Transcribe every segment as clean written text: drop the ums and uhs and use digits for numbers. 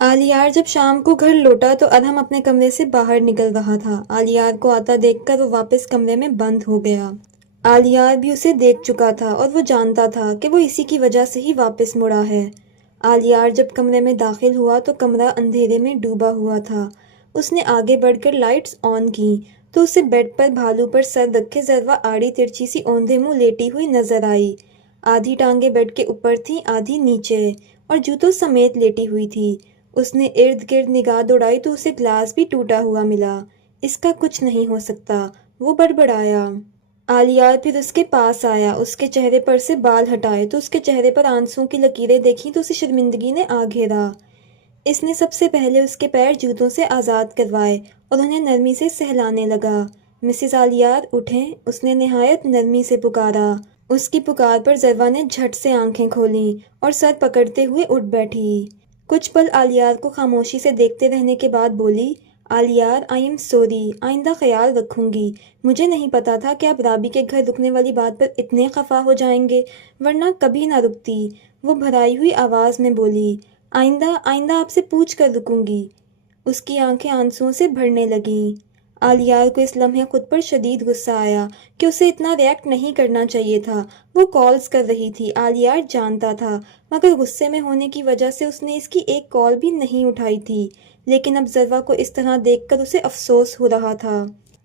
आलियार जब शाम को घर लौटा तो अदहम अपने कमरे से बाहर निकल रहा था। आलियार को आता देखकर वो वापस कमरे में बंद हो गया। आलियार भी उसे देख चुका था और वो जानता था कि वो इसी की वजह से ही वापस मुड़ा है। आलियार जब कमरे में दाखिल हुआ तो कमरा अंधेरे में डूबा हुआ था। उसने आगे बढ़कर लाइट्स ऑन की तो उसे बेड पर भालू पर सर रखे ज़रवा आड़ी तिरछी सी औंधे मुंह लेटी हुई नजर आई। आधी टांगे बेड के ऊपर थीं, आधी नीचे, और जूतों समेत लेटी हुई थी। उसने इर्द गिर्द निगाह दौड़ाई तो उसे ग्लास भी टूटा हुआ मिला। इसका कुछ नहीं हो सकता, वो बड़बड़ाया। आलिया फिर उसके पास आया, उसके चेहरे पर से बाल हटाए तो उसके चेहरे पर आंसुओं की लकीरें देखी तो उसे शर्मिंदगी ने आ घेरा। इसने सबसे पहले उसके पैर जूतों से आज़ाद करवाए और उन्हें नरमी से सहलाने लगा। मिसेस आलियार उठें, उसने निहायत नरमी से पुकारा। उसकी पुकार पर ज़रवा ने झट से आंखें खोलीं और सर पकड़ते हुए उठ बैठी। कुछ पल आलियार को खामोशी से देखते रहने के बाद बोली, आलियार, आई एम सॉरी, आइंदा ख्याल रखूंगी। मुझे नहीं पता था कि आप राबी के घर रुकने वाली बात पर इतने खफा हो जाएंगे, वरना कभी ना रुकती। वो भराई हुई आवाज़ में बोली, आइंदा आइंदा आपसे पूछ कर रुकूंगी। उसकी आंखें आंसुओं से भरने लगीं। आलियार को इस लम्हे खुद पर शदीद गुस्सा आया कि उसे इतना रिएक्ट नहीं करना चाहिए था। वो कॉल्स कर रही थी, आलियार जानता था, मगर गुस्से में होने की वजह से उसने इसकी एक कॉल भी नहीं उठाई थी। लेकिन अब ज़रवा को इस तरह देखकर उसे अफसोस हो रहा था।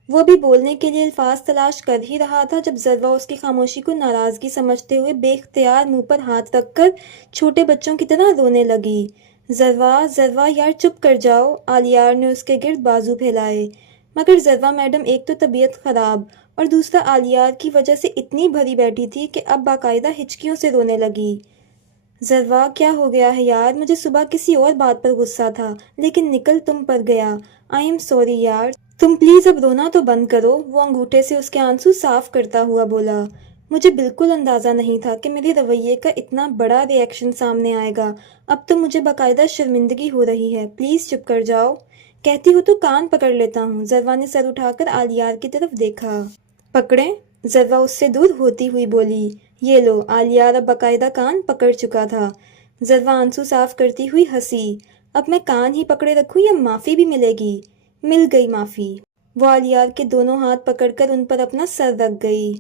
वो भी बोलने के लिए अल्फाज तलाश कर ही रहा था जब ज़रवा उसकी खामोशी को नाराज़गी समझते हुए बेख्तियार मुंह पर हाथ रखकर छोटे बच्चों की तरह रोने लगी। ज़रवा, ज़रवा यार चुप कर जाओ। आलियार ने उसके गिर्द बाजू फैलाए। मगर ज़रवा मैडम, एक तो तबीयत ख़राब और दूसरा आलियार की वजह से इतनी भरी बैठी थी कि अब बाकायदा हिचकियों से रोने लगी। ज़रवा, क्या हो गया है यार? मुझे सुबह किसी और बात पर गुस्सा था, लेकिन निकल तुम पर गया। आई एम सॉरी यार, तुम प्लीज़ अब रोना तो बंद करो। वो अंगूठे से उसके आंसू साफ करता हुआ बोला। मुझे बिल्कुल अंदाज़ा नहीं था कि मेरे रवैये का इतना बड़ा रिएक्शन सामने आएगा। अब तो मुझे बाकायदा शर्मिंदगी हो रही है। प्लीज़ चुप कर जाओ। कहती हो तो कान पकड़ लेता हूँ। ज़रवा ने सर उठाकर आलियार की तरफ देखा। पकड़ें? ज़रवा उससे दूर होती हुई बोली। ये लो। आलियार अब बाकायदा कान पकड़ चुका था। ज़रवा आंसू साफ करती हुई हंसी। अब मैं कान ही पकड़े रखूं या माफ़ी भी मिलेगी? मिल गई माफ़ी। वो आलियार के दोनों हाथ पकड़कर उन पर अपना सर रख गई।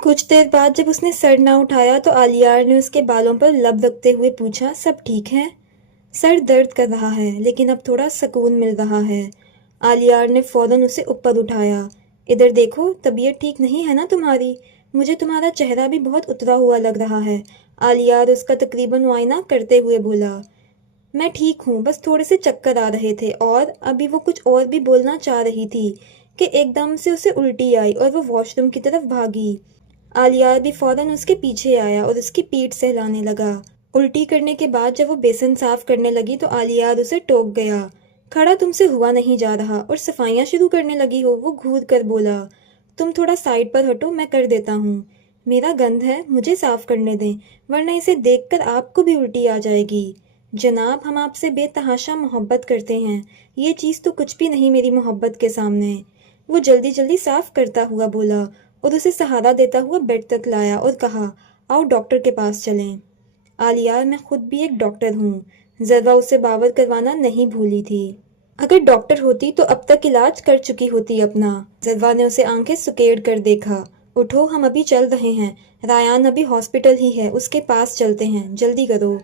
कुछ देर बाद जब उसने सर ना उठाया तो आलियार ने उसके बालों पर लब रखते हुए पूछा, सब ठीक है? सर दर्द कर रहा है, लेकिन अब थोड़ा सुकून मिल रहा है। आलियार ने फौरन उसे ऊपर उठाया। इधर देखो, तबीयत ठीक नहीं है ना तुम्हारी? मुझे तुम्हारा चेहरा भी बहुत उतरा हुआ लग रहा है। आलियार उसका तकरीबन मुआयना करते हुए बोला। मैं ठीक हूँ, बस थोड़े से चक्कर आ रहे थे। और अभी वो कुछ और भी बोलना चाह रही थी कि एकदम से उसे उल्टी आई और वो वॉशरूम की तरफ भागी। आलियार भी फौरन उसके पीछे आया और उसकी पीठ सहलाने लगा। उल्टी करने के बाद जब वो बेसन साफ करने लगी तो आलियार उसे टोक गया। खड़ा तुमसे हुआ नहीं जा रहा और सफाइयाँ शुरू करने लगी हो? वो घूर कर बोला। तुम थोड़ा साइड पर हटो, मैं कर देता हूँ। मेरा गंध है, मुझे साफ करने दें, वरना इसे देखकर आपको भी उल्टी आ जाएगी। जनाब, हम आपसे बेतहाशा मोहब्बत करते हैं। ये चीज़ तो कुछ भी नहीं मेरी मोहब्बत के सामने। वो जल्दी जल्दी साफ करता हुआ बोला और उसे सहारा देता हुआ बेड तक लाया और कहा, आओ डॉक्टर के पास चलें। आलिया, मैं खुद भी एक डॉक्टर हूँ। ज़रवा उसे बावर करवाना नहीं भूली थी। अगर डॉक्टर होती तो अब तक इलाज कर चुकी होती अपना। ज़रवा ने उसे आंखें सुकेड़ कर देखा। उठो, हम अभी चल रहे हैं। रायान अभी हॉस्पिटल ही है, उसके पास चलते हैं, जल्दी करो।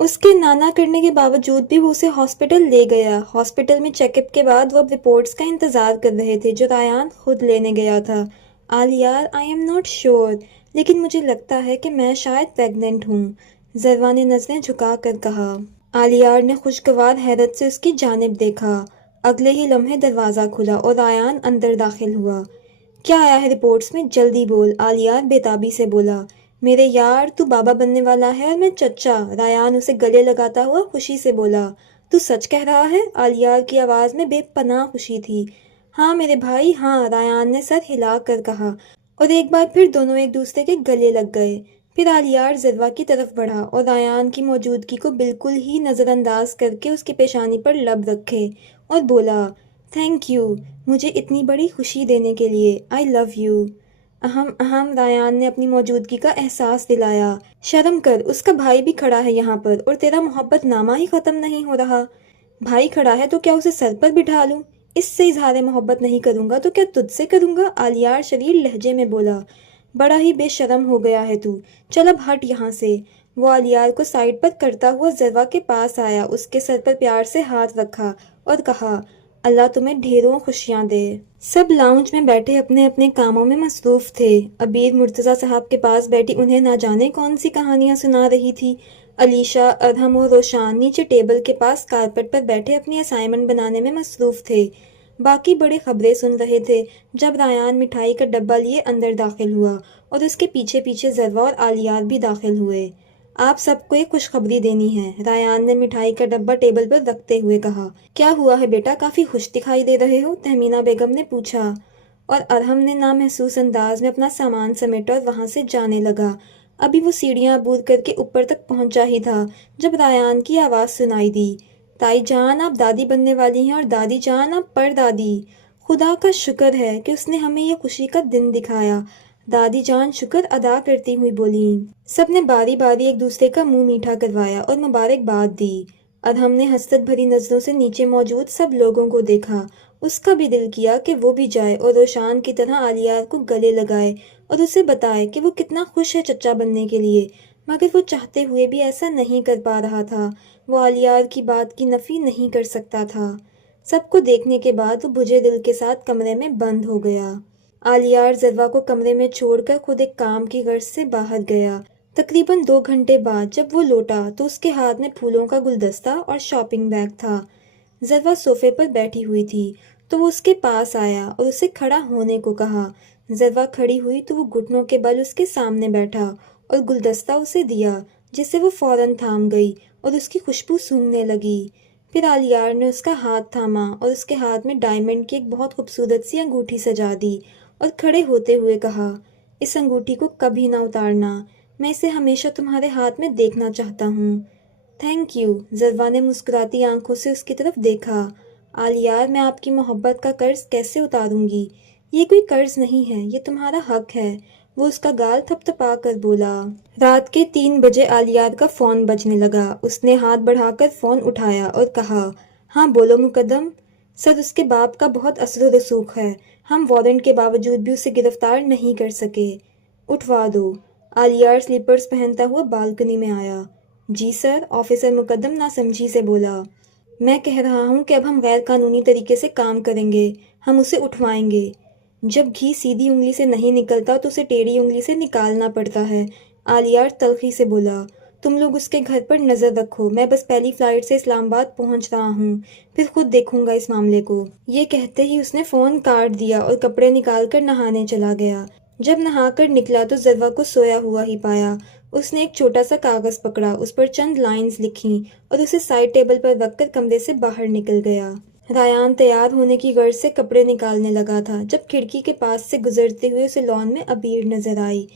उसके नाना करने के बावजूद भी वो उसे हॉस्पिटल ले गया। हॉस्पिटल में चेकअप के बाद वो अब रिपोर्ट्स का इंतज़ार कर रहे थे जो रायान खुद लेने गया था। आलियार, आई एम नॉट श्योर, लेकिन मुझे लगता है कि मैं शायद प्रेग्नेंट हूँ। ज़रवा ने नज़रें झुका कर कहा। आलियार ने खुशगवार हैरत से उसकी जानिब देखा। अगले ही लम्हे दरवाज़ा खुला और रायान अंदर दाखिल हुआ। क्या आया है रिपोर्ट्स में? जल्दी बोल। आलियार बेताबी से बोला। मेरे यार, तू बाबा बनने वाला है और मैं चच्चा। रायान उसे गले लगाता हुआ खुशी से बोला। तू सच कह रहा है? आलियार की आवाज़ में बेपनाह खुशी थी। हाँ मेरे भाई, हाँ, रायान ने सर हिला कर कहा और एक बार फिर दोनों एक दूसरे के गले लग गए। फिर आलियार ज़रवा की तरफ बढ़ा और रायान की मौजूदगी को बिल्कुल ही नज़रअंदाज करके उसकी पेशानी पर लब रखे और बोला, थैंक यू, मुझे इतनी बड़ी खुशी देने के लिए। I love you. अहम अहम, रायान ने अपनी मौजूदगी का एहसास दिलाया। शर्म कर, उसका भाई भी खड़ा है यहाँ पर और तेरा मोहब्बत नामा ही ख़त्म नहीं हो रहा। भाई खड़ा है तो क्या उसे सर पर बिठा लूं? इससे इजहार मोहब्बत नहीं करूंगा तो क्या तुझसे करूंगा? आलियार शरीर लहजे में बोला। बड़ा ही बेशरम हो गया है तू। चल अब हट यहाँ से। वो आलियार को साइड पर करता हुआ जरवा के पास आया, उसके सर पर प्यार से हाथ रखा और कहा, अल्लाह तुम्हें ढेरों खुशियां दे। सब लाउंज में बैठे अपने अपने कामों में मसरूफ थे। अबीर मुर्तज़ा साहब के पास बैठी उन्हें ना जाने कौन सी कहानियां सुना रही थी। अलीशा, अदहम और रोशान नीचे टेबल के पास कारपेट पर बैठे अपनी असाइनमेंट बनाने में मसरूफ थे। बाकी बड़े खबरें सुन रहे थे जब रायान मिठाई का डब्बा लिए अंदर दाखिल हुआ और उसके पीछे पीछे जरवा और आलियार भी दाखिल हुए। आप सबको एक खुशखबरी देनी है, रायान ने मिठाई का डब्बा टेबल पर रखते हुए कहा। क्या हुआ है बेटा, काफी खुश दिखाई दे रहे हो? तहमीना बेगम ने पूछा और अरहम ने नामहसूस अंदाज में अपना सामान समेटा और वहां से जाने लगा। अभी वो सीढ़ियां अबूर करके ऊपर तक पहुंचा ही था जब रायान की आवाज सुनाई दी। ताई जान आप दादी बनने वाली हैं और दादी जान आप परदादी। खुदा का शुक्र है कि उसने हमें यह खुशी का दिन दिखाया। दादी जान शुक्र अदा करती हुई बोली। सबने बारी बारी एक दूसरे का मुंह मीठा करवाया और मुबारकबाद दी। अदहम ने हसरत भरी नजरों से नीचे मौजूद सब लोगों को देखा। उसका भी दिल किया कि वो भी जाए और रोशान की तरह आलिया को गले लगाए और उसे बताए कि वो कितना खुश है चचा बनने के लिए, मगर वो चाहते हुए भी ऐसा नहीं कर पा रहा था। वो आलियार की बात की नफी नहीं कर सकता था। सबको देखने के बाद वो बुझे दिल के साथ कमरे में बंद हो गया। आलियार जरवा को कमरे में छोड़कर खुद एक काम की गर्ज से बाहर गया। तकरीबन 2 घंटे बाद जब वो लौटा तो उसके हाथ में फूलों का गुलदस्ता और शॉपिंग बैग था। जरवा सोफे पर बैठी हुई थी तो वो उसके पास आया और उसे खड़ा होने को कहा। जरवा खड़ी हुई तो वो घुटनों के बल उसके सामने बैठा और गुलदस्ता उसे दिया, जिसे वो फौरन थाम गई और उसकी खुशबू सूंघने लगी। फिर आलियार ने उसका हाथ थामा और उसके हाथ में डायमंड की एक बहुत खूबसूरत सी अंगूठी सजा दी और खड़े होते हुए कहा, इस अंगूठी को कभी ना उतारना, मैं इसे हमेशा तुम्हारे हाथ में देखना चाहता हूँ। Thank you. जरवा ने मुस्कुराती आंखों से उसकी तरफ देखा। आलियार, मैं आपकी मोहब्बत का कर्ज कैसे उतारूंगी? ये कोई कर्ज नहीं है, ये तुम्हारा हक है। वो उसका गाल थपथपा कर बोला। रात के 3 बजे आलियार का फोन बजने लगा। उसने हाथ बढ़ाकर फोन उठाया और कहा, हाँ बोलो मुकद्दम। सर, उसके बाप का बहुत असर रसूख है। हम वारंट के बावजूद भी उसे गिरफ्तार नहीं कर सके। उठवा दो। आलियार स्लीपर्स पहनता हुआ बालकनी में आया। जी सर, ऑफिसर मुकद्दम नासमझी से बोला। मैं कह रहा हूँ कि अब हम गैर कानूनी तरीके से काम करेंगे, हम उसे उठवाएंगे। जब घी सीधी उंगली से नहीं निकलता तो उसे टेढ़ी उंगली से निकालना पड़ता है। आलियार तल्खी से बोला। तुम लोग उसके घर पर नजर रखो, मैं बस पहली फ्लाइट से इस्लामाबाद पहुंच रहा हूँ, फिर खुद देखूंगा इस मामले को। ये कहते ही उसने फोन काट दिया और कपड़े निकालकर नहाने चला गया। जब नहाकर निकला तो जरवा को सोया हुआ ही पाया। उसने एक छोटा सा कागज पकड़ा, उस पर चंद लाइंस लिखी और उसे साइड टेबल पर रखकर कमरे से बाहर निकल गया। रायान तैयार होने की गर्ज से कपड़े निकालने लगा था जब खिड़की के पास से गुजरते हुए उसे लॉन में अबीर नजर आई।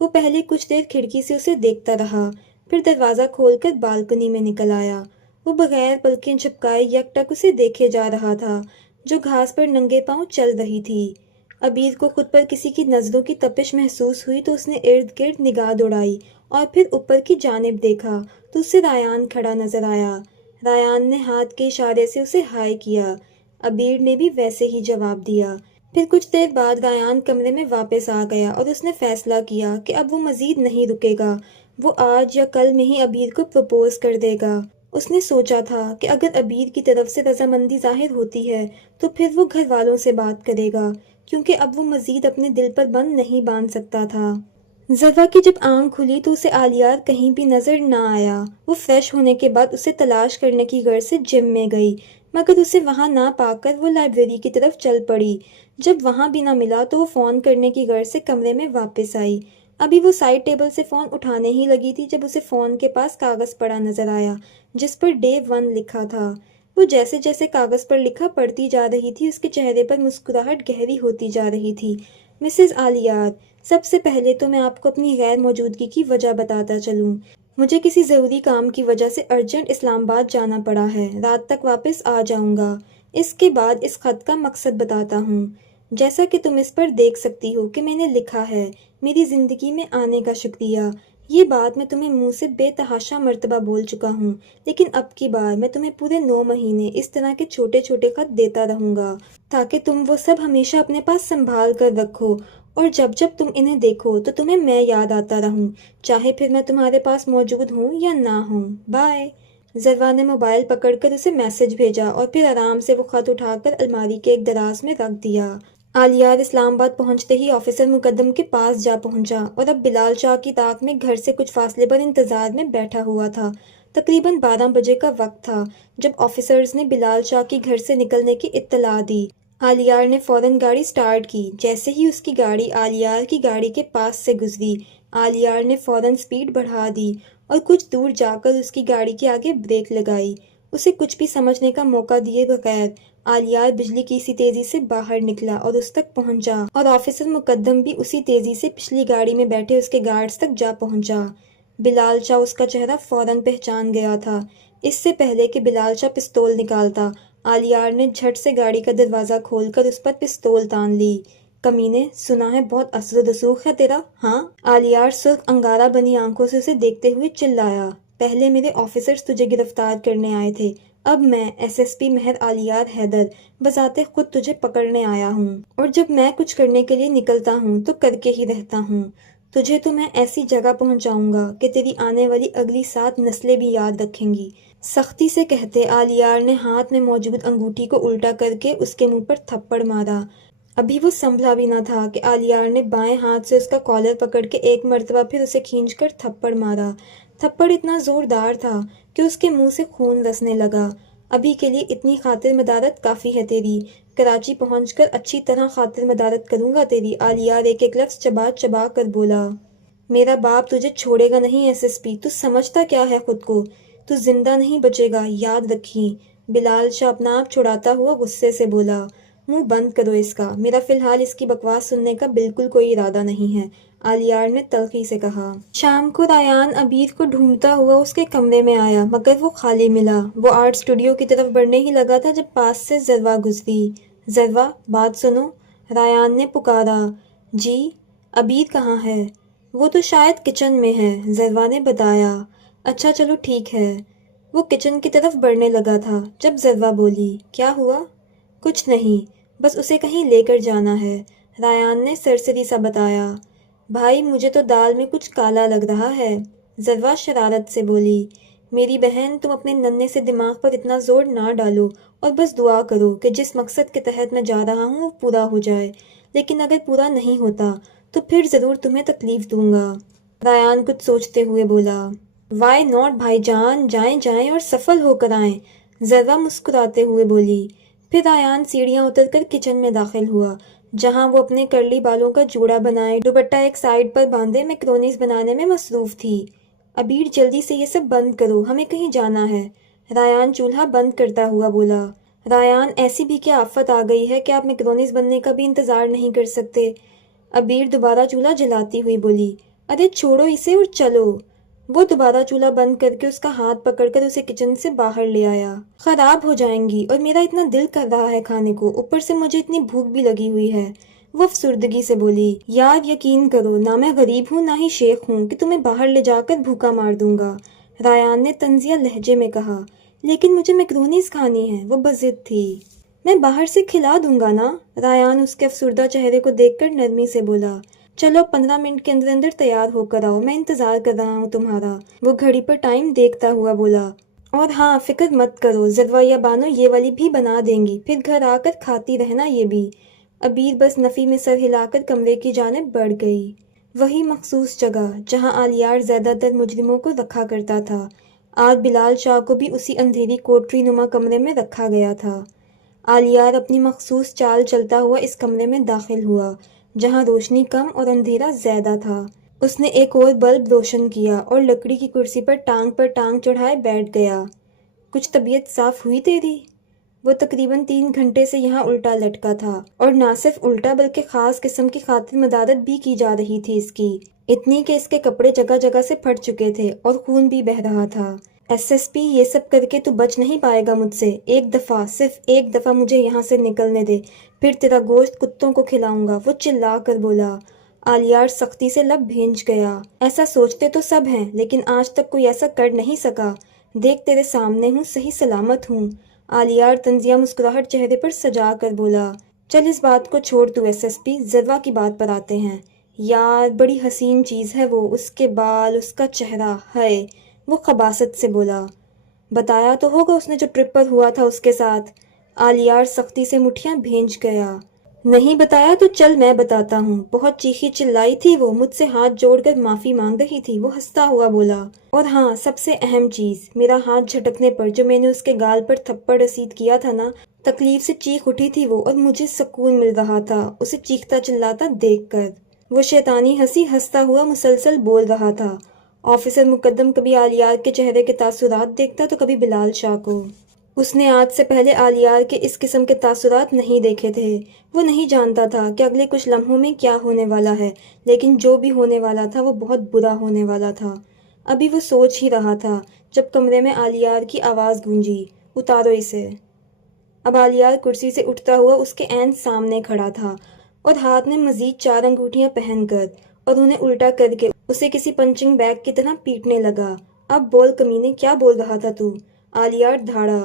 वो पहले कुछ देर खिड़की से उसे देखता रहा, फिर दरवाजा खोलकर बालकनी में निकल आया। वो बगैर पलकें झपकाए यकटक उसे देखे जा रहा था, जो घास पर नंगे पांव चल रही थी। अबीर को खुद पर किसी की नजरों की तपिश महसूस हुई तो उसने इर्द गिर्द निगाह दौड़ाई और फिर ऊपर की जानिब देखा तो उससे रायान खड़ा नजर आया। रायान ने हाथ के इशारे से उसे हाय किया। अबीर ने भी वैसे ही जवाब दिया। फिर कुछ देर बाद रायान कमरे में वापस आ गया और उसने फैसला किया कि अब वो मजीद नहीं रुकेगा। वो आज या कल में ही अबीर को प्रपोज कर देगा। उसने सोचा था कि अगर अबीर की तरफ से रजामंदी जाहिर होती है तो फिर वो घर वालों से बात करेगा, क्योंकि अब वो मजीद अपने दिल पर बंद नहीं बांध सकता था। जरवा की जब आंख खुली तो उसे आलियार कहीं भी नजर न आया। वो फ्रेश होने के बाद उसे तलाश करने की गर्ज से जिम में गई, मगर उसे वहां ना पाकर वो लाइब्रेरी की तरफ चल पड़ी। जब वहां भी ना मिला तो वो फोन करने की गर्ज से कमरे में वापस आई। अभी वो साइड टेबल से फोन उठाने ही लगी थी जब उसे फोन के पास कागज पड़ा नजर आया जिस पर डे 1 लिखा था। वो जैसे जैसे कागज पर लिखा पढ़ती जा रही थी, उसके चेहरे पर मुस्कुराहट गहरी होती जा रही थी। मिसेज आलियार, सबसे पहले तो मैं आपको अपनी गैर मौजूदगी की वजह बताता चलूं। मुझे किसी ज़रूरी काम की वजह से अर्जेंट इस्लामाबाद जाना पड़ा है। रात तक वापस आ जाऊंगा। इसके बाद इस खत का मकसद बताता हूँ। जैसा कि तुम इस पर देख सकती हो कि मैंने लिखा है, मेरी ज़िंदगी में आने का शुक्रिया। یہ بات میں تمہیں منہ سے بے تحاشا مرتبہ بول چکا ہوں، لیکن اب کی بار میں تمہیں پورے 9 مہینے اس طرح کے چھوٹے چھوٹے خط دیتا رہوں گا تاکہ تم وہ سب ہمیشہ اپنے پاس سنبھال کر رکھو، اور جب جب تم انہیں دیکھو تو تمہیں میں یاد آتا رہوں، چاہے پھر میں تمہارے پاس موجود ہوں یا نہ ہوں۔ بائے۔ زروا نے موبائل پکڑ کر اسے میسج بھیجا اور پھر آرام سے وہ خط اٹھا کر الماری کے ایک دراز میں رکھ دیا۔ آلیار اسلام آباد پہنچتے ہی آفیسر مقدم کے پاس جا پہنچا اور اب بلال شاہ کی طاق میں گھر سے کچھ فاصلے پر انتظار میں بیٹھا ہوا تھا۔ تقریباً 12 بجے کا وقت تھا جب آفیسرز نے بلال شاہ کی گھر سے نکلنے کی اطلاع دی۔ آلیار نے فوراً گاڑی سٹارٹ کی۔ جیسے ہی اس کی گاڑی آلیار کی گاڑی کے پاس سے گزری، آلیار نے فوراً سپیڈ بڑھا دی اور کچھ دور جا کر اس کی گاڑی کے آگے بریک لگائی۔ اسے کچھ بھی سمجھنے کا موقع دیے بغیر آلیار بجلی کی اسی تیزی سے باہر نکلا اور اس تک پہنچا، اور آفیسر مقدم بھی اسی تیزی سے پچھلی گاڑی میں بیٹھے اس کے گارڈز تک جا پہنچا۔ بلال شاہ اس کا چہرہ فوراً پہچان گیا تھا۔ اس سے پہلے کہ بلال شاہ پستول نکالتا، آلیار نے جھٹ سے گاڑی کا دروازہ کھول کر اس پر پستول تان لی۔ کمینے، سنا ہے بہت اثر و رسوخ ہے تیرا، ہاں؟ آلیار سرخ انگارہ بنی آنکھوں سے اسے دیکھتے ہوئے چلایا۔ پہلے میرے آفیسرز تجھے گرفتار کرنے آئے تھے، اب میں SSP مہر آلیار حیدر بذات خود تجھے پکڑنے آیا ہوں، اور جب میں کچھ کرنے کے لیے نکلتا ہوں تو کر کے ہی رہتا ہوں۔ تجھے تو میں ایسی جگہ پہنچاؤں گا کہ تیری آنے والی اگلی 7 نسلیں بھی یاد رکھیں گی، سختی سے کہتے آلیار نے ہاتھ میں موجود انگوٹھی کو الٹا کر کے اس کے منہ پر تھپڑ مارا۔ ابھی وہ سنبھلا بھی نہ تھا کہ آلیار نے بائیں ہاتھ سے اس کا کالر پکڑ کے ایک مرتبہ پھر اسے کھینچ کر تھپڑ مارا۔ تھپڑ اتنا زوردار تھا کہ اس کے منہ سے خون رسنے لگا۔ ابھی کے لیے اتنی خاطر مدارت کافی ہے تیری، کراچی پہنچ کر اچھی طرح خاطر مدارت کروں گا تیری، آلیار ایک ایک لفظ چبا چبا کر بولا۔ میرا باپ تجھے چھوڑے گا نہیں SSP، تو سمجھتا کیا ہے خود کو؟ تو زندہ نہیں بچے گا، یاد رکھیں۔ بلال شاہ اپنا آپ چھڑاتا ہوا غصے سے بولا۔ منہ بند کرو اس کا، میرا فی الحال اس کی بکواس سننے کا بالکل کوئی ارادہ نہیں ہے، آلیار نے تلخی سے کہا۔ شام کو ریان عبیر کو ڈھونڈتا ہوا اس کے کمرے میں آیا، مگر وہ خالی ملا۔ وہ آرٹ اسٹوڈیو کی طرف بڑھنے ہی لگا تھا جب پاس سے زروا گزری۔ زروا، بات سنو، ریان نے پکارا۔ جی؟ عبیر کہاں ہے؟ وہ تو شاید کچن میں ہے، زروا نے بتایا۔ اچھا چلو ٹھیک ہے۔ وہ کچن کی طرف بڑھنے لگا تھا جب زروا بولی، کیا ہوا؟ کچھ نہیں، بس اسے کہیں لے کر جانا ہے، ریان نے سرسری سا بتایا۔ بھائی مجھے تو دال میں کچھ کالا لگ رہا ہے، زروا شرارت سے بولی۔ میری بہن تم اپنے ننھے سے دماغ پر اتنا زور نہ ڈالو اور بس دعا کرو کہ جس مقصد کے تحت میں جا رہا ہوں وہ پورا ہو جائے، لیکن اگر پورا نہیں ہوتا تو پھر ضرور تمہیں تکلیف دوں گا، ریان کچھ سوچتے ہوئے بولا۔ وائی ناٹ بھائی جان، جائیں جائیں اور سفل ہو کر آئیں، زروا مسکراتے ہوئے بولی۔ پھر ریان سیڑھیاں اتر کر کچن میں داخل ہوا، جہاں وہ اپنے کرلی بالوں کا جوڑا بنائے دوپٹہ ایک سائیڈ پر باندھے میکرونیز بنانے میں مصروف تھی۔ عبیر جلدی سے یہ سب بند کرو، ہمیں کہیں جانا ہے، ریان چولہا بند کرتا ہوا بولا۔ ریان، ایسی بھی کیا آفت آ گئی ہے کہ آپ میکرونیز بننے کا بھی انتظار نہیں کر سکتے؟ عبیر دوبارہ چولہا جلاتی ہوئی بولی۔ ارے چھوڑو اسے اور چلو۔ وہ دوبارہ چولہا بند کر کے اس کا ہاتھ پکڑ کر اسے کچن سے باہر لے آیا۔ خراب ہو جائیں گی، اور میرا اتنا دل کر رہا ہے کھانے کو، اوپر سے مجھے اتنی بھوک بھی لگی ہوئی ہے، وہ افسردگی سے بولی۔ یار یقین کرو، نہ میں غریب ہوں نہ ہی شیخ ہوں کہ تمہیں باہر لے جا کر بھوکا مار دوں گا، ریان نے طنزیہ لہجے میں کہا۔ لیکن مجھے میکرونیز کھانی ہے، وہ بضد تھی۔ میں باہر سے کھلا دوں گا نا، ریان اس کے افسردہ چہرے کو دیکھ کر نرمی سے بولا۔ چلو 15 منٹ کے اندر اندر تیار ہو کر آؤ، میں انتظار کر رہا ہوں تمہارا، وہ گھڑی پر ٹائم دیکھتا ہوا بولا۔ اور ہاں فکر مت کرو، زروا یا بانو یہ والی بھی بنا دیں گی، پھر گھر آ کر کھاتی رہنا یہ بھی۔ عبیر بس نفی میں سر ہلا کر کمرے کی جانب بڑھ گئی۔ وہی مخصوص جگہ جہاں آلیار زیادہ تر مجرموں کو رکھا کرتا تھا، آج بلال شاہ کو بھی اسی اندھیری کوٹری نما کمرے میں رکھا گیا تھا۔ آلیار اپنی مخصوص چال چلتا ہوا اس کمرے میں داخل ہوا، جہاں روشنی کم اور اندھیرا زیادہ تھا۔ اس نے ایک اور بلب روشن کیا اور لکڑی کی کرسی پر ٹانگ چڑھائے بیٹھ گیا۔ کچھ طبیعت صاف ہوئی تیری؟ وہ تقریباً 3 گھنٹے سے یہاں الٹا لٹکا تھا، اور نہ صرف الٹا بلکہ خاص قسم کی خاطر مدارت بھی کی جا رہی تھی اس کی، اتنی کہ اس کے کپڑے جگہ جگہ سے پھٹ چکے تھے اور خون بھی بہہ رہا تھا۔ SSP یہ سب کر کے تو بچ نہیں پائے گا مجھ سے، ایک دفعہ، صرف ایک دفعہ مجھے یہاں سے نکلنے دے، پھر تیرا گوشت کتوں کو کھلاؤں گا، وہ چلا کر بولا۔ आलियार सख्ती से लब भींच गया। ऐसा सोचते तो सब हैं, लेकिन आज तक कोई ऐसा कर नहीं सका। देख तेरे सामने हूँ, सही सलामत हूँ। आलियार तंजिया मुस्कुराहट चेहरे पर सजा कर बोला। चल इस बात को छोड़ तू एसएसपी, ज़रवा की बात पर आते हैं। यार बड़ी हसीन चीज़ है वो, उसके बाल, उसका चेहरा, है। वो खबासत से बोला। बताया तो होगा उसने जो ट्रिप पर हुआ था उसके साथ। आलियार सख्ती से मुठ्ठियां भींच गया। नहीं बताया तो चल मैं बताता हूँ। बहुत चीखी चिल्लाई थी वो, मुझसे हाथ जोड़कर माफी मांग रही थी। वो हंसता हुआ बोला। और हाँ, सबसे अहम चीज, मेरा हाथ झटकने पर जो मैंने उसके गाल पर थप्पड़ रसीद किया था ना, तकलीफ से चीख उठी थी वो, और मुझे सुकून मिल रहा था उसे चीखता चिल्लाता देखकर। वो शैतानी हंसी हंसता हुआ मुसलसल बोल रहा था। ऑफिसर मुकद्दम कभी आलियार के चेहरे के तासुरात देखता तो कभी बिलाल शाह को। उसने आज से पहले आलियार के इस किस्म के तासुरात नहीं देखे थे। वो नहीं जानता था कि अगले कुछ लम्हों में क्या होने वाला है, लेकिन जो भी होने वाला था वो बहुत बुरा होने वाला था। अभी वो सोच ही रहा था जब कमरे में आलियार की आवाज़ गूंजी, उतारो इसे। अब आलियार कुर्सी से उठता हुआ उसके ऐन सामने खड़ा था, और हाथ में मजीद 4 अंगूठियां पहनकर और उन्हें उल्टा करके उसे किसी पंचिंग बैग की तरह पीटने लगा। अब बोल कमीने, क्या बोल रहा था तू? आलियार धाड़ा।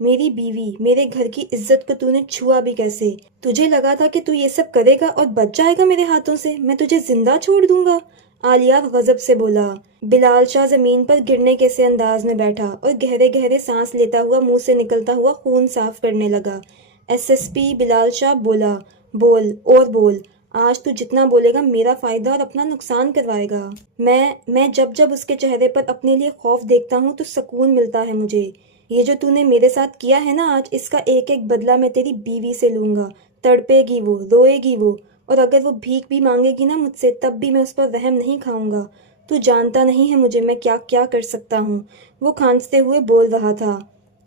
मेरी बीवी, मेरे घर की इज्जत को तूने छुआ भी कैसे? तुझे लगा था कि तू ये सब करेगा और बच जाएगा मेरे हाथों से? मैं तुझे जिंदा छोड़ दूंगा। आलियार गजब से बोला। बिलाल शाह जमीन पर गिरने के से अंदाज में बैठा और गहरे गहरे सांस लेता हुआ मुंह से निकलता हुआ खून साफ करने लगा। एसएसपी बिलाल शाह बोला। बोल और बोल। आज तू जितना बोलेगा मेरा फायदा और अपना नुकसान करवाएगा। मैं जब जब उसके चेहरे पर अपने लिए खौफ देखता हूँ तो सुकून मिलता है मुझे। ये जो तूने मेरे साथ किया है ना आज, इसका एक एक बदला मैं तेरी बीवी से लूंगा। तड़पेगी वो, रोएगी वो, और अगर वो भीख भी मांगेगी ना मुझसे, तब भी मैं उस पर रहम नहीं खाऊंगा। तू जानता नहीं है मुझे, मैं क्या क्या कर सकता हूँ। वो खांसते हुए बोल रहा था।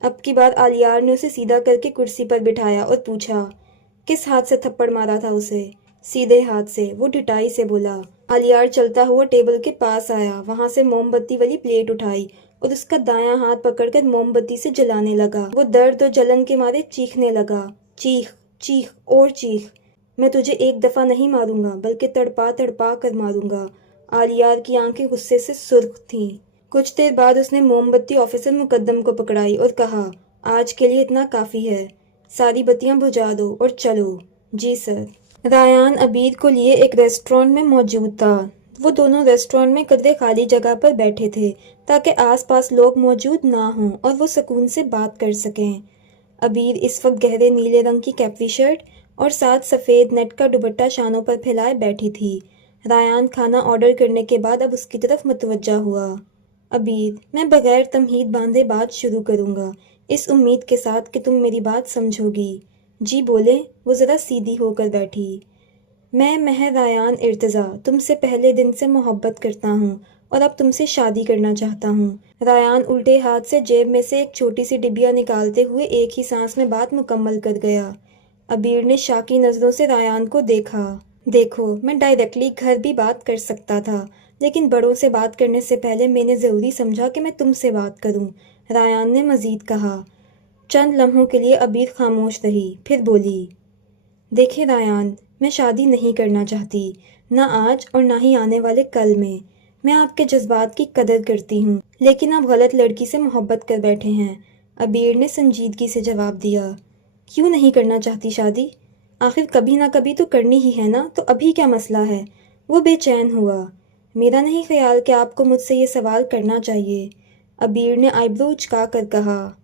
अब की बार आलियार ने उसे सीधा करके कुर्सी पर बिठाया और पूछा, किस हाथ से थप्पड़ मारा था उसे? सीधे हाथ से, वो ढिठाई से बोला। आलियार चलता हुआ टेबल के पास आया, वहां से मोमबत्ती वाली प्लेट उठाई और उसका दायां हाथ पकड़कर मोमबत्ती से जलाने लगा। वो दर्द और जलन के मारे चीखने लगा। चीख, चीख और चीख। मैं तुझे एक दफा नहीं मारूंगा, बल्कि तड़पा तड़पा कर मारूंगा। आलियार की आंखें गुस्से से सुर्ख थीं। कुछ देर बाद उसने मोमबत्ती ऑफिसर मुकद्दम को पकड़ाई और कहा, आज के लिए इतना काफी है। सारी बत्तियां बुझा दो और चलो। जी सर। रायान अबीर को लिए एक रेस्टोरेंट में मौजूद था। वो दोनों रेस्टोरेंट में कदरे खाली जगह पर बैठे थे ताकि आसपास लोग मौजूद ना हों और वो सुकून से बात कर सकें। अबीर इस वक्त गहरे नीले रंग की कैप्री शर्ट और साथ सफ़ेद नेट का दुपट्टा शानों पर फैलाए बैठी थी। रायान खाना ऑर्डर करने के बाद अब उसकी तरफ मुतवज्जा हुआ। अबीर, मैं बगैर तमहीद बांधे बात शुरू करूंगा, इस उम्मीद के साथ कि तुम मेरी बात समझोगी। जी बोले। वो ज़रा सीधी होकर बैठी। मैं महर रायान इर्तज़ा तुमसे पहले दिन से मोहब्बत करता हूँ और अब तुमसे शादी करना चाहता हूँ। रायान उल्टे हाथ से जेब में से एक छोटी सी डिबिया निकालते हुए एक ही सांस में बात मुकम्मल कर गया। अबीर ने शाकी नज़रों से रायान को देखा। देखो, मैं डायरेक्टली घर भी बात कर सकता था, लेकिन बड़ों से बात करने से पहले मैंने ज़रूरी समझा कि मैं तुमसे बात करूं। रायान ने मज़ीद कहा। चंद लम्हों के लिए अबीर खामोश रही, फिर बोली। देखिए रायान, मैं शादी नहीं करना चाहती, ना आज और ना ही आने वाले कल में। मैं आपके जज्बात की कदर करती हूँ, लेकिन आप गलत लड़की से मोहब्बत कर बैठे हैं। अबीर ने संजीदगी से जवाब दिया। क्यों नहीं करना चाहती शादी? आखिर कभी ना कभी तो करनी ही है ना, तो अभी क्या मसला है? वो बेचैन हुआ। मेरा नहीं ख्याल कि आपको मुझसे ये सवाल करना चाहिए। अबीर ने आईब्रो उचका कर कहा।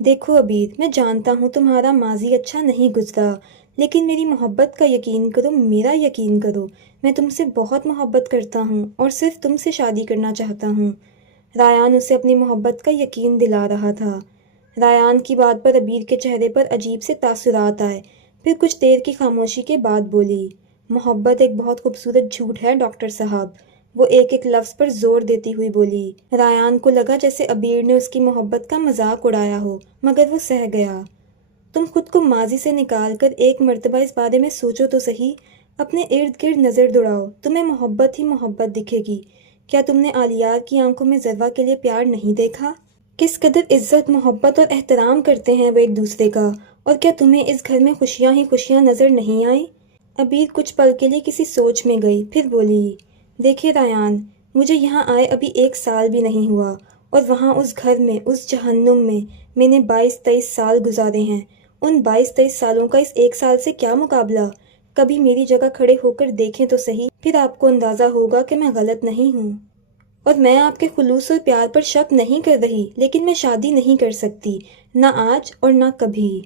देखो अबीर, मैं जानता हूँ तुम्हारा माजी अच्छा नहीं गुजरा, लेकिन मेरी मोहब्बत का यकीन करो, मेरा यकीन करो। मैं तुमसे बहुत मोहब्बत करता हूँ और सिर्फ तुमसे शादी करना चाहता हूँ। रायान उसे अपनी मोहब्बत का यकीन दिला रहा था। रायान की बात पर अबीर के चेहरे पर अजीब से तासुरात आए। फिर कुछ देर की खामोशी के बाद बोली। मोहब्बत एक बहुत खूबसूरत झूठ है डॉक्टर साहब। वो एक एक लफ्ज़ पर जोर देती हुई बोली। रायान को लगा जैसे अबीर ने उसकी मोहब्बत का मजाक उड़ाया हो, मगर वो सह गया। तुम खुद को माजी से निकाल कर एक मर्तबा इस बारे में सोचो तो सही। अपने इर्द गिर्द नज़र दौड़ाओ, तुम्हें मोहब्बत ही मोहब्बत दिखेगी। क्या तुमने आलियार की आंखों में ज़रवा के लिए प्यार नहीं देखा? किस कदर इज्जत, मोहब्बत और एहतराम करते हैं वो एक दूसरे का। और क्या तुम्हें इस घर में खुशियाँ ही खुशियाँ नज़र नहीं आई? عبیر کچھ پل کے لیے کسی سوچ میں گئی، پھر بولی، دیکھے ریان، مجھے یہاں آئے ابھی 1 سال بھی نہیں ہوا، اور وہاں اس گھر میں، اس جہنم میں نے 22-23 سال گزارے ہیں۔ ان 22-23 سالوں کا اس 1 سال سے کیا مقابلہ؟ کبھی میری جگہ کھڑے ہو کر دیکھیں تو صحیح، پھر آپ کو اندازہ ہوگا کہ میں غلط نہیں ہوں۔ اور میں آپ کے خلوص اور پیار پر شک نہیں کر رہی، لیکن میں شادی نہیں کر سکتی، نہ آج اور نہ کبھی۔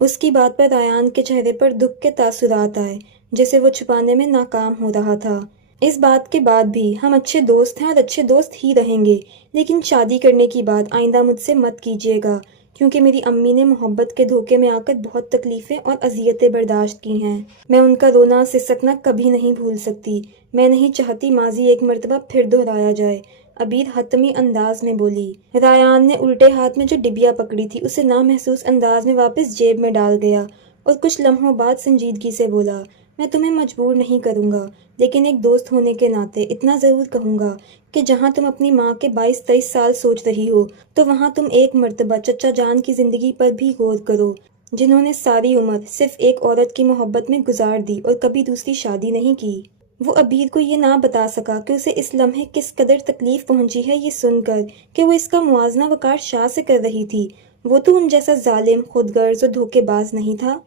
اس کی بات پر ریان کے چہرے پر دکھ کے تاثرات آئے، جسے وہ چھپانے میں ناکام ہو رہا تھا۔ اس بات کے بعد بھی ہم اچھے دوست ہیں اور اچھے دوست ہی رہیں گے، لیکن شادی کرنے کی بات آئندہ مجھ سے مت کیجیے گا، کیونکہ میری امی نے محبت کے دھوکے میں آ کر بہت تکلیفیں اور اذیتیں برداشت کی ہیں۔ میں ان کا رونا سسکنا کبھی نہیں بھول سکتی۔ میں نہیں چاہتی ماضی ایک مرتبہ پھر دہرایا جائے، عبیر حتمی انداز میں بولی۔ ریان نے الٹے ہاتھ میں جو ڈبیا پکڑی تھی اسے نامحسوس انداز میں واپس جیب میں ڈال گیا اور کچھ لمحوں بعد سنجیدگی سے بولا، میں تمہیں مجبور نہیں کروں گا، لیکن ایک دوست ہونے کے ناطے اتنا ضرور کہوں گا کہ جہاں تم اپنی ماں کے 22-23 سال سوچ رہی ہو، تو وہاں تم ایک مرتبہ چچا جان کی زندگی پر بھی غور کرو، جنہوں نے ساری عمر صرف ایک عورت کی محبت میں گزار دی اور کبھی دوسری شادی نہیں کی۔ وہ عبیر کو یہ نہ بتا سکا کہ اسے اس لمحے کس قدر تکلیف پہنچی ہے یہ سن کر کہ وہ اس کا موازنہ وقار شاہ سے کر رہی تھی۔ وہ تو ان جیسا ظالم، خود غرض اور دھوکے باز نہیں تھا۔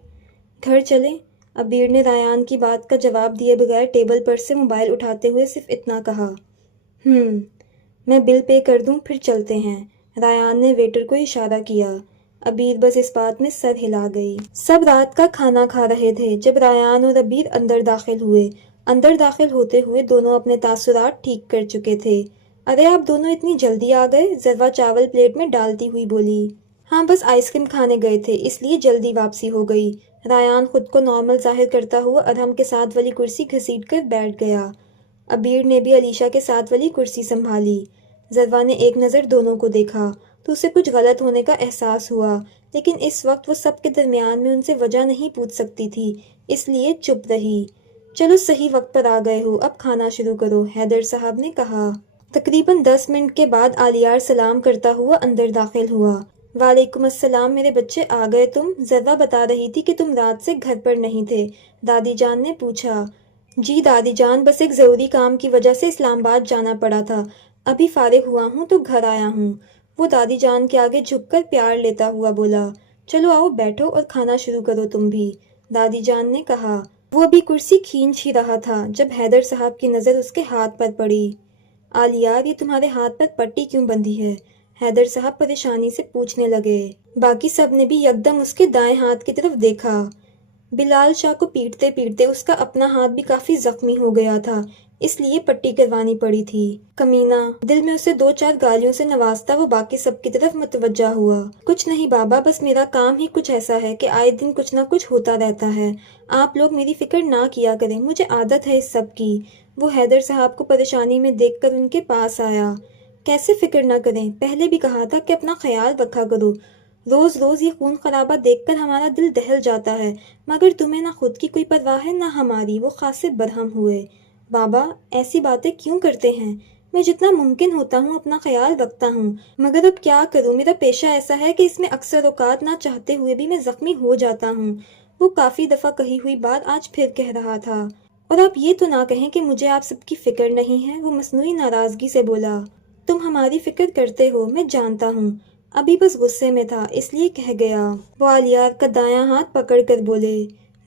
گھر چلیں؟ عبیر نے ریان کی بات کا جواب دیے بغیر ٹیبل پر سے موبائل اٹھاتے ہوئے صرف اتنا کہا۔ میں بل پے کر دوں، پھر چلتے ہیں۔ ریان نے ویٹر کو اشارہ کیا۔ عبیر بس اس بات میں سر ہلا گئی۔ سب رات کا کھانا کھا رہے تھے جب ریان اور عبیر اندر داخل ہوئے۔ اندر داخل ہوتے ہوئے دونوں اپنے تاثرات ٹھیک کر چکے تھے۔ ارے آپ دونوں اتنی جلدی آ گئے؟ ذرا چاول پلیٹ میں ڈالتی ہوئی بولی۔ ہاں بس آئس کریم کھانے گئے تھے، اس لیے جلدی واپسی ہو گئی۔ ریان خود کو نارمل ظاہر کرتا ہوا ادھم کے ساتھ والی کرسی گھسیٹ کر بیٹھ گیا۔ عبیر نے بھی علیشا کے ساتھ والی کرسی سنبھالی۔ ذرا نے ایک نظر دونوں کو دیکھا تو اسے کچھ غلط ہونے کا احساس ہوا، لیکن اس وقت وہ سب کے درمیان میں ان سے وجہ نہیں پوچھ سکتی تھی، اس لیے چپ رہی۔ چلو صحیح وقت پر آ گئے ہو، اب کھانا شروع کرو، حیدر صاحب نے کہا۔ تقریباً 10 منٹ کے بعد آلیار سلام کرتا ہوا اندر داخل ہوا۔ وعلیکم السلام میرے بچے، آ گئے تم؟ ذرا بتا رہی تھی کہ تم رات سے گھر پر نہیں تھے، دادی جان نے پوچھا۔ جی دادی جان، بس ایک ضروری کام کی وجہ سے اسلام آباد جانا پڑا تھا، ابھی فارغ ہوا ہوں تو گھر آیا ہوں، وہ دادی جان کے آگے جھک کر پیار لیتا ہوا بولا۔ چلو آؤ بیٹھو اور کھانا شروع کرو تم بھی، دادی جان نے کہا۔ وہ ابھی کرسی کھینچ ہی رہا تھا جب حیدر صاحب کی نظر اس کے ہاتھ پر پڑی۔ آلیار، یہ تمہارے ہاتھ پر پٹی کیوں بندھی ہے؟ حیدر صاحب پریشانی سے پوچھنے لگے۔ باقی سب نے بھی یکدم اس کے دائیں ہاتھ کی طرف دیکھا۔ بلال شاہ کو پیٹتے پیٹتے اس کا اپنا ہاتھ بھی کافی زخمی ہو گیا تھا، اس لیے پٹی کروانی پڑی تھی۔ کمینہ، دل میں اسے 2-4 گالیوں سے نوازتا وہ باقی سب کی طرف متوجہ ہوا۔ کچھ نہیں بابا، بس میرا کام ہی کچھ ایسا ہے کہ آئے دن کچھ نہ کچھ ہوتا رہتا ہے، آپ لوگ میری فکر نہ کیا کریں، مجھے عادت ہے اس سب کی۔ وہ حیدر صاحب کو پریشانی میں دیکھ کر ان کے پاس آیا۔ کیسے فکر نہ کریں، پہلے بھی کہا تھا کہ اپنا خیال رکھا کرو، روز روز یہ خون خرابہ دیکھ کر ہمارا دل دہل جاتا ہے، مگر تمہیں نہ خود کی کوئی پرواہ ہے نہ ہماری۔ وہ خاصے برہم ہوئے۔ بابا ایسی باتیں کیوں کرتے ہیں؟ میں جتنا ممکن ہوتا ہوں اپنا خیال رکھتا ہوں، مگر اب کیا کروں، میرا پیشہ ایسا ہے کہ اس میں اکثر اوقات نہ چاہتے ہوئے بھی میں زخمی ہو جاتا ہوں۔ وہ کافی دفعہ کہی ہوئی بات آج پھر کہہ رہا تھا۔ اور آپ یہ تو نہ کہیں کہ مجھے آپ سب کی فکر نہیں ہے، وہ مصنوعی ناراضگی سے بولا۔ تم ہماری فکر کرتے ہو، میں جانتا ہوں، ابھی بس غصے میں تھا اس لیے کہہ گیا۔ وہ آلیار کا دایاں ہاتھ پکڑ کر بولے،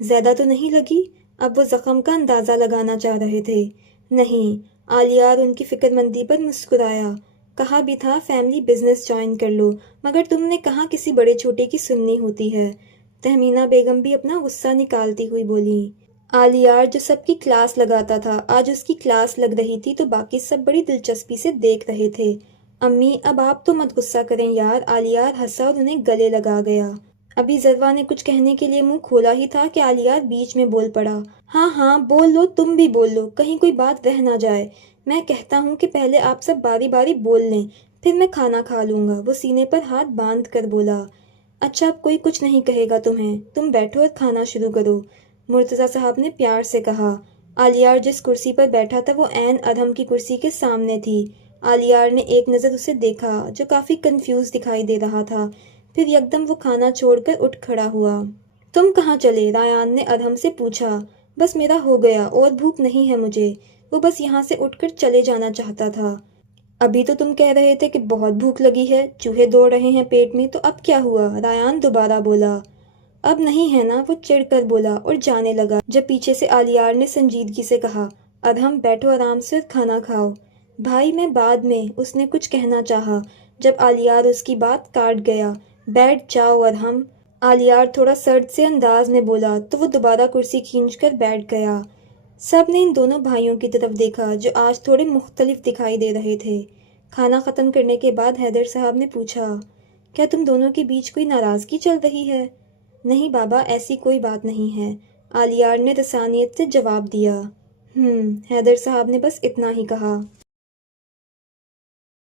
زیادہ تو نہیں لگی؟ اب وہ زخم کا اندازہ لگانا چاہ رہے تھے۔ نہیں، آلیار ان کی فکر مندی پر مسکرایا۔ کہا بھی تھا فیملی بزنس جوائن کر لو، مگر تم نے کہاں کسی بڑے چھوٹے کی سننی ہوتی ہے۔ تہمینہ بیگم بھی اپنا غصہ نکالتی ہوئی بولی۔ آلیار جو سب کی کلاس لگاتا تھا، آج اس کی کلاس لگ رہی تھی تو باقی سب بڑی دلچسپی سے دیکھ رہے تھے۔ امی اب آپ تو مت غصہ کریں یار، آلیار ہنسا اور انہیں گلے لگا گیا۔ ابھی ذرا نے کچھ کہنے کے لیے منہ کھولا ہی تھا کہ آلیار بیچ میں بول پڑا۔ ہاں ہاں بول لو، تم بھی بول لو، کہیں کوئی بات رہ نہ جائے۔ میں کہتا ہوں کہ پہلے آپ سب باری باری بول لیں، پھر میں کھانا کھا لوں گا، وہ سینے پر ہاتھ باندھ کر بولا۔ اچھا اب کوئی کچھ نہیں کہے گا تمہیں، تم بیٹھو اور کھانا شروع کرو، مرتضیٰ صاحب نے پیار سے کہا۔ آلیار جس کرسی پر بیٹھا تھا وہ عین ادھم کی کرسی کے سامنے تھی۔ آلیار نے ایک نظر اسے دیکھا جو کافی کنفیوز دکھائی دے رہا تھا، پھر یکدم وہ کھانا چھوڑ کر اٹھ کھڑا ہوا۔ تم کہاں چلے؟ ریان نے ادھم سے پوچھا۔ बस मेरा हो गया और भूख नहीं है मुझे। वो बस यहाँ से उठकर चले जाना चाहता था। अभी तो तुम कह रहे थे कि बहुत भूख लगी है, चूहे दौड़ रहे हैं पेट में, तो अब क्या हुआ? रायान दोबारा बोला। अब नहीं है ना, वो चिढ़कर बोला और जाने लगा, जब पीछे से आलियार ने संजीदगी से कहा, अदहम बैठो आराम से और खाना खाओ। भाई मैं बाद में, उसने कुछ कहना चाहा, जब आलियार उसकी बात काट गया। बैठ जाओ अदहम, आलियार थोड़ा सर्द से अंदाज में बोला, तो वो दोबारा कुर्सी खींचकर बैठ गया। सब ने इन दोनों भाइयों की तरफ देखा जो आज थोड़े मुख्तलिफ दिखाई दे रहे थे। खाना ख़त्म करने के बाद हैदर साहब ने पूछा, क्या तुम दोनों के बीच कोई नाराज़गी चल रही है? नहीं बाबा, ऐसी कोई बात नहीं है, आलियार ने रसानियत से जवाब दिया। हैदर साहब ने बस इतना ही कहा।